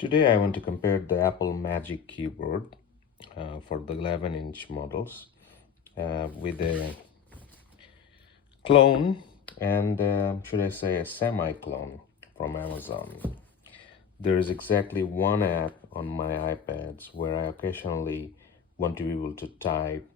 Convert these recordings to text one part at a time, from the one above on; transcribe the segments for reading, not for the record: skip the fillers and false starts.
Today I want to compare the Apple Magic Keyboard for the 11-inch models with a clone and should I say a semi-clone from Amazon. There is exactly one app on my iPads where I occasionally want to be able to type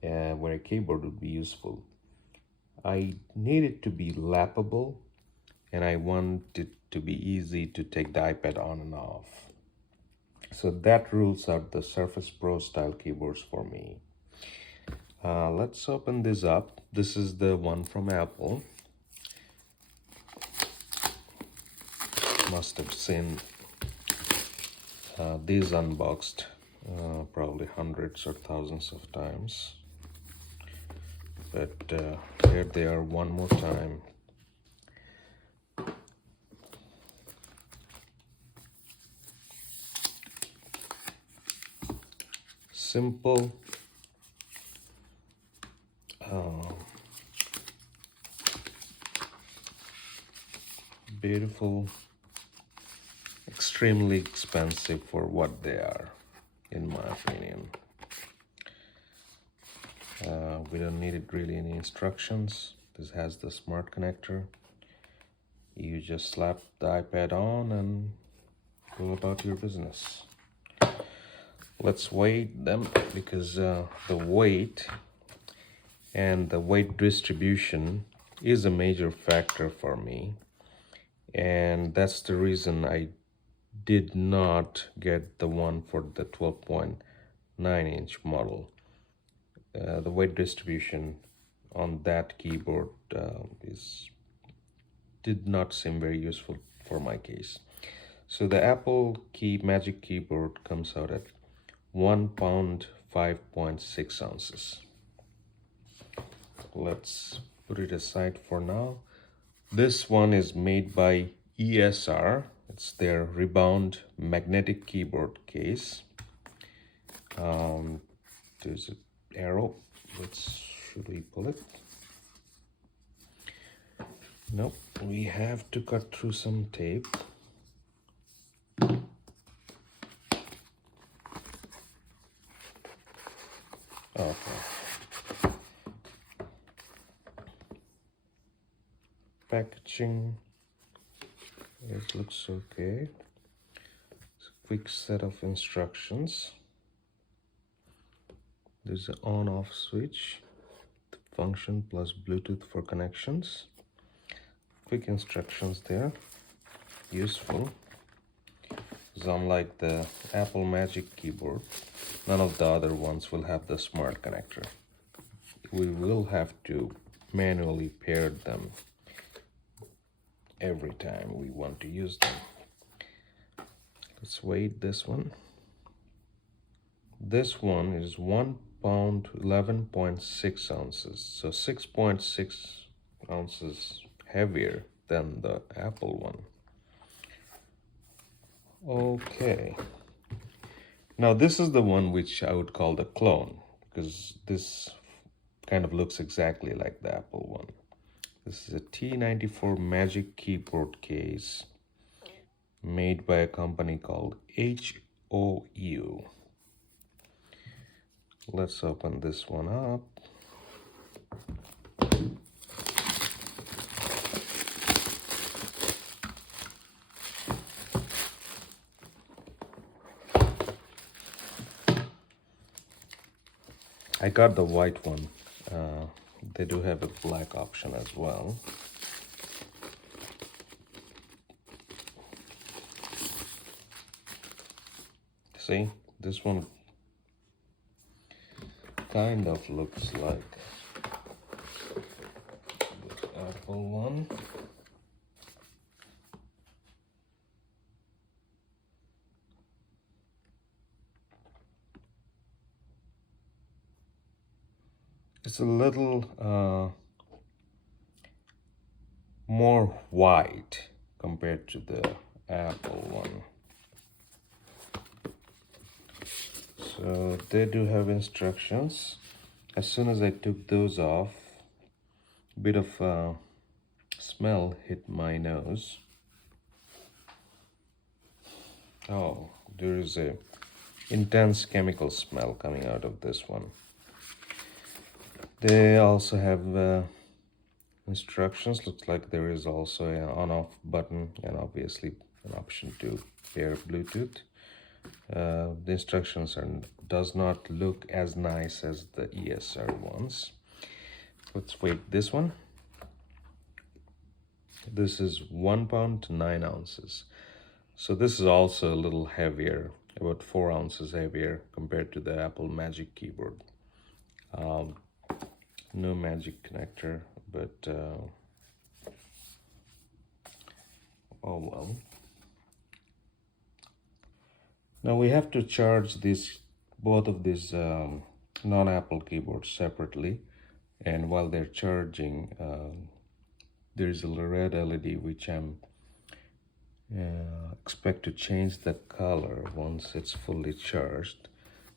where a keyboard would be useful. I need it to be lappable and I want it to be easy to take the iPad on and off. So that rules out the Surface Pro style keyboards for me. Let's open this up. This is the one from Apple. Must have seen these unboxed probably hundreds or thousands of times. But here they are one more time. Simple, beautiful, extremely expensive for what they are, in my opinion. We don't need it really any instructions. This has the smart connector. You just slap the iPad on and go about your business. Let's weigh them because the weight and the weight distribution is a major factor for me, and that's the reason I did not get the one for the 12.9-inch model. The weight distribution on that keyboard did not seem very useful for my case. So the Apple Magic Keyboard comes out at 1 pound 5.6 ounces. Let's put it aside for now. This one is made by ESR. It's their rebound magnetic keyboard case. There's an arrow. Should we pull it? Nope, we have to cut through some tape. Okay. Packaging, it looks okay. It's a quick set of instructions. There's an on-off switch, the function plus Bluetooth for connections. Quick instructions there, useful. Because unlike the Apple Magic Keyboard, none of the other ones will have the smart connector. We will have to manually pair them every time we want to use them. Let's weigh this one. This one is 1 pound 11.6 ounces, so 6.6 ounces heavier than the Apple one. Okay, now this is the one which I would call the clone, because this kind of looks exactly like the Apple one. This is a T94 Magic Keyboard case made by a company called HOU. Let's open this one up. I got the white one. They do have a black option as well. See, this one kind of looks like the Apple one. It's a little more white compared to the Apple one. So they do have instructions. As soon as I took those off, a bit of smell hit my nose. Oh, there is a intense chemical smell coming out of this one. They also have instructions. Looks like there is also an on-off button and obviously an option to pair Bluetooth. The instructions does not look as nice as the ESR ones. Let's weight this one. This is 1 pound to 9 ounces. So this is also a little heavier, about 4 ounces heavier compared to the Apple Magic Keyboard. No magic connector, but oh well. Now we have to charge both of these non-Apple keyboards separately, and while they're charging, there is a red LED which I'm expect to change the color once it's fully charged.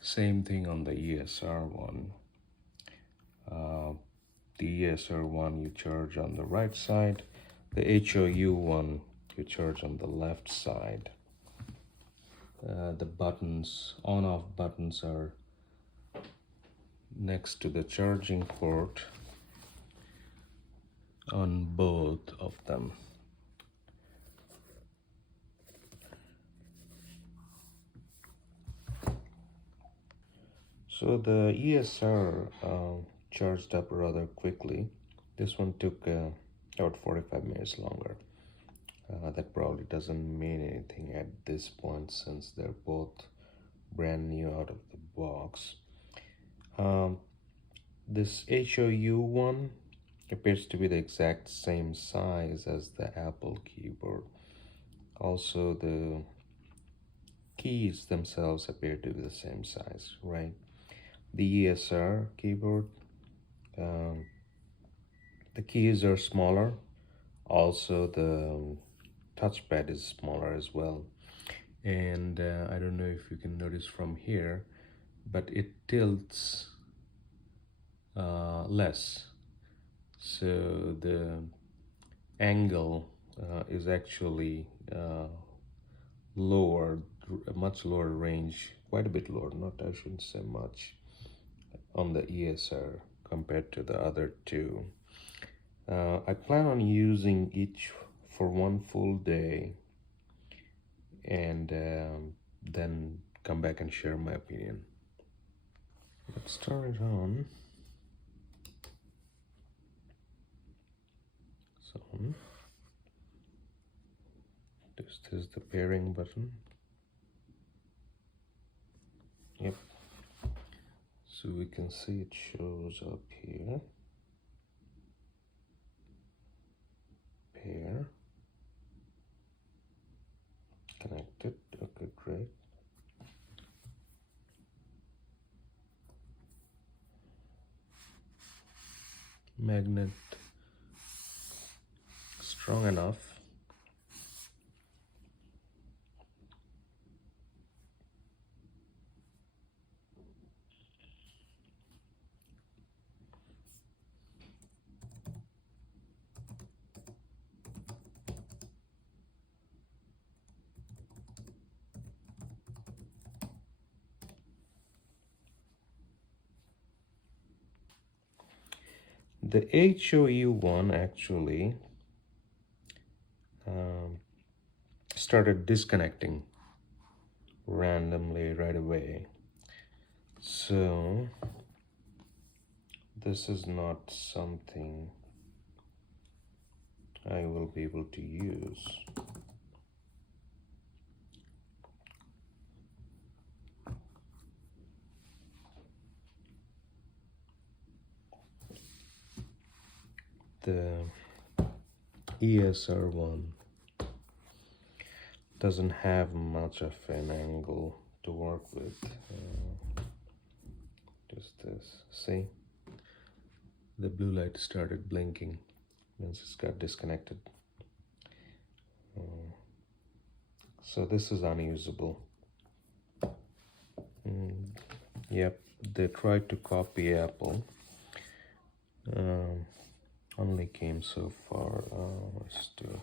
Same thing on the ESR one. The ESR one you charge on the right side. The HOU one you charge on the left side. The buttons, on-off buttons, are next to the charging port on both of them. So the ESR charged up rather quickly. This one took about 45 minutes longer. That probably doesn't mean anything at this point since they're both brand new out of the box. This HOU one appears to be the exact same size as the Apple keyboard. Also, the keys themselves appear to be the same size, right? The ESR keyboard, the keys are smaller. Also, the touchpad is smaller as well. And I don't know if you can notice from here, but it tilts less. So the angle is actually lower, a much lower range, quite a bit lower, not, I shouldn't say much, on the ESR compared to the other two. I plan on using each for one full day and then come back and share my opinion. Let's turn it on. So this is the pairing button. Yep. So we can see it shows up here. Pair. Connected. Okay, great. Magnet strong enough. The HOU one actually started disconnecting randomly right away. So this is not something I will be able to use. The ESR one doesn't have much of an angle to work with. Just this. See? The blue light started blinking once it got disconnected. So this is unusable. Yep, they tried to copy Apple. Only came so far. Let's do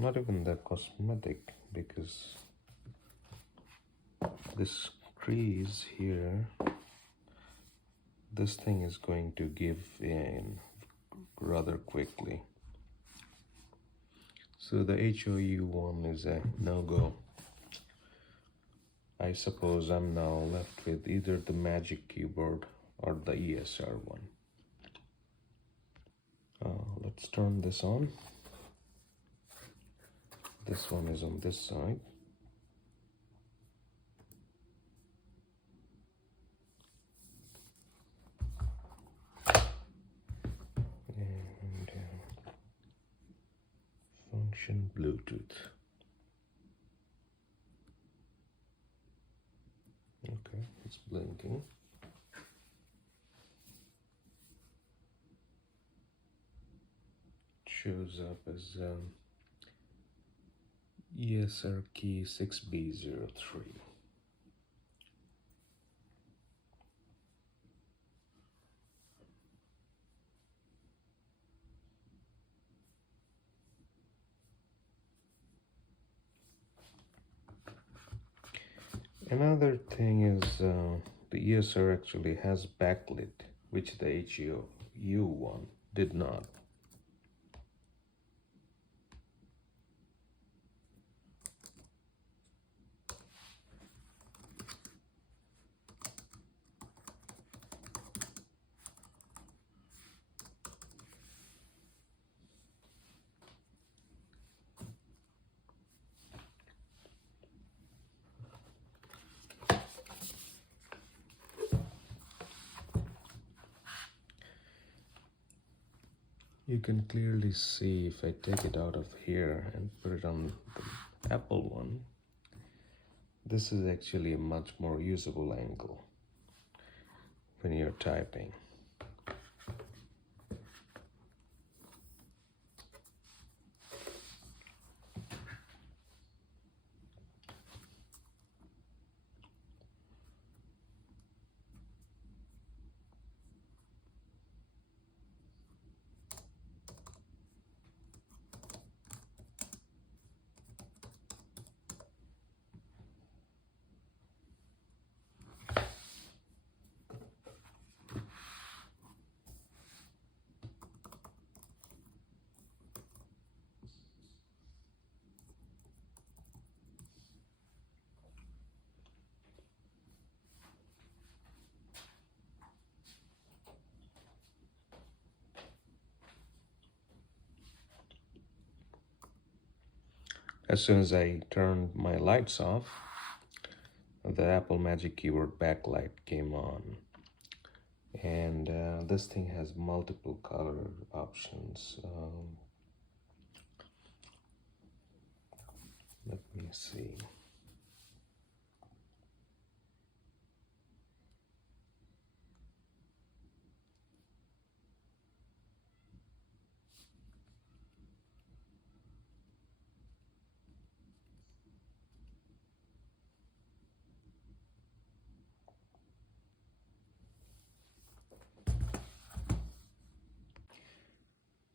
not even that cosmetic, because this crease here, this thing is going to give in rather quickly. So the HOU one is a no-go. I suppose I'm now left with either the Magic Keyboard or the ESR one. Let's turn this on. This one is on this side. And function Bluetooth. Okay, it's blinking. It shows up as ESR key 6B03. Another thing is the ESR actually has backlit, which the HEU one did not. You can clearly see if I take it out of here and put it on the Apple one, this is actually a much more usable angle when you're typing. As soon as I turned my lights off, the Apple Magic Keyboard backlight came on. And this thing has multiple color options. Let me see.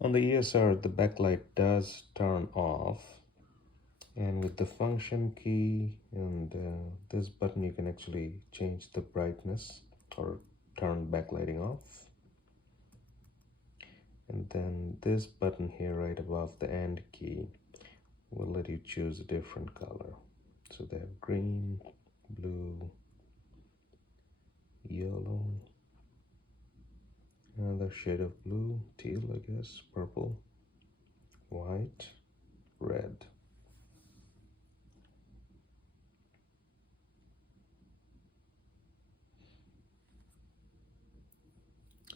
On the ESR, the backlight does turn off, and with the function key and this button, you can actually change the brightness or turn backlighting off. And then this button here right above the AND key will let you choose a different color. So they have green, blue, yellow, another shade of blue, teal I guess, purple, white, red.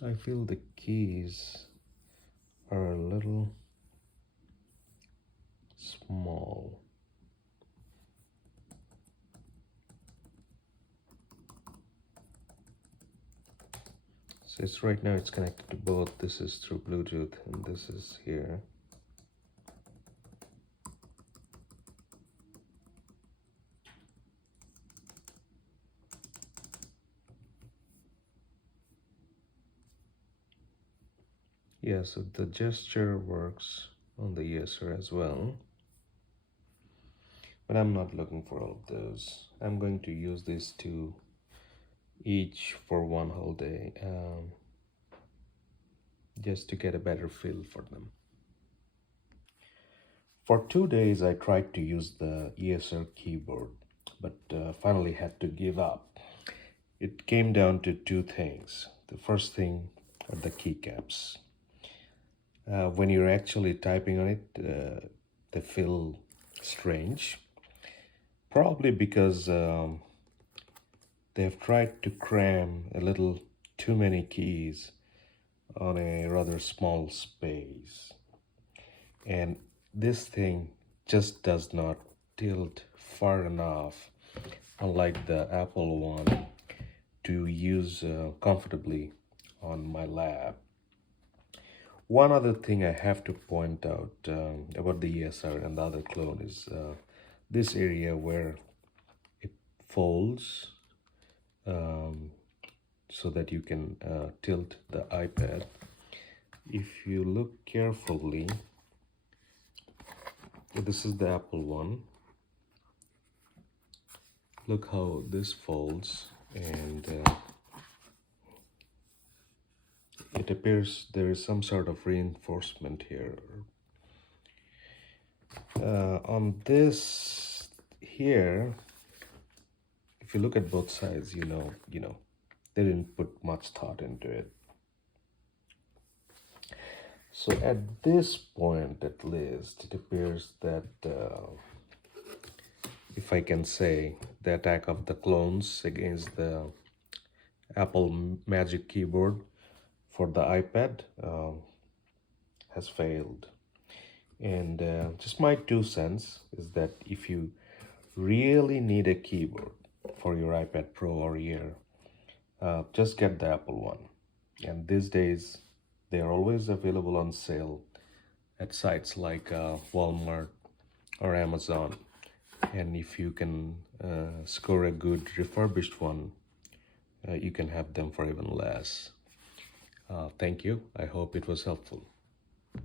I feel the keys are a little small. So it's right now it's connected to both. This is through Bluetooth and this is here. Yeah, so the gesture works on the ESR as well. but I'm not looking for all of those. I'm going to use these two each for one whole day, just to get a better feel for them. For 2 days, I tried to use the ESR keyboard, but finally had to give up. It came down to two things. The first thing are the keycaps. When you're actually typing on it, they feel strange. Probably because they've tried to cram a little too many keys on a rather small space. And this thing just does not tilt far enough, unlike the Apple one, to use comfortably on my lap. One other thing I have to point out about the ESR and the other clone is this area where it folds so that you can tilt the iPad. If you look carefully, this is the Apple one. Look how this folds, and it appears there is some sort of reinforcement here. On this here, if you look at both sides, you know, they didn't put much thought into it. So at this point, at least, it appears that, if I can say, the attack of the clones against the Apple Magic Keyboard for the iPad has failed. And just my 2 cents is that if you really need a keyboard for your iPad Pro or Air, just get the Apple one. And these days, they are always available on sale at sites like Walmart or Amazon. And if you can score a good refurbished one, you can have them for even less. Thank you. I hope it was helpful.